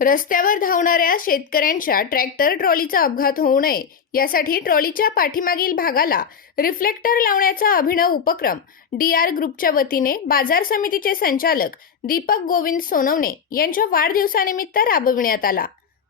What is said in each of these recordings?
रस्त्यावर धावणाऱ्या शेतकऱ्यांच्या ट्रॅक्टर ट्रॉलीचा अपघात होऊ नये. यासाठी ट्रॉलीच्या पाठीमागील भागाला रिफ्लेक्टर लावण्याचा अभिनव उपक्रम डी आर ग्रुपच्या वतीने बाजार समितीचे संचालक दीपक गोविंद सोनवणे यांच्या वाढदिवसानिमित्त राबविण्यात आला.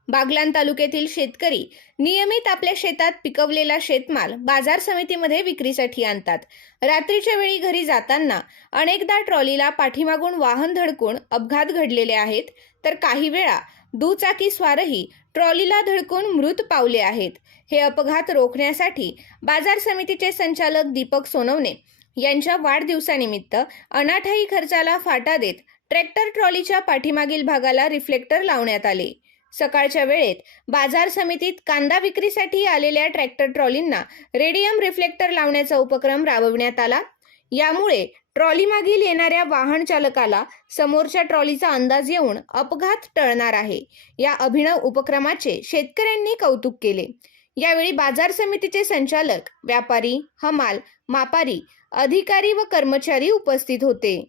बागलान तालुक्यातील शेतकरी नियमित आपल्या शेतात पिकवलेला शेतमाल बाजार समितीमध्ये विक्रीसाठी आणतात. रात्रीच्या वेळी घरी जाताना अनेकदा ट्रॉलीला पाठीमागून वाहन धडकून अपघात घडलेले आहेत. तर काही वेळा दुचाकी स्वारही ट्रॉलीला धडकून मृत पावले आहेत. हे अपघात रोखण्यासाठी बाजार समितीचे संचालक दीपक सोनवणे यांच्या वाढदिवसानिमित्त अनाठाई खर्चाला फाटा देत ट्रॅक्टर ट्रॉलीच्या पाठीमागील भागाला रिफ्लेक्टर लावण्यात आले. सकाळच्या वेळेत बाजार समितीत कांदा विक्रीसाठी आलेल्या ट्रॅक्टर ट्रॉलींना रेडियम रिफ्लेक्टर लावण्याचा उपक्रम राबविण्यात आला. यामुळे ट्रॉलीमागील येणाऱ्या वाहन चालकाला समोरच्या ट्रॉलीचा अंदाज येऊन अपघात टळणार आहे. या अभिनव उपक्रमाचे शेतकऱ्यांनी कौतुक केले. यावेळी बाजार समितीचे संचालक व्यापारी हमाल मापारी अधिकारी व कर्मचारी उपस्थित होते.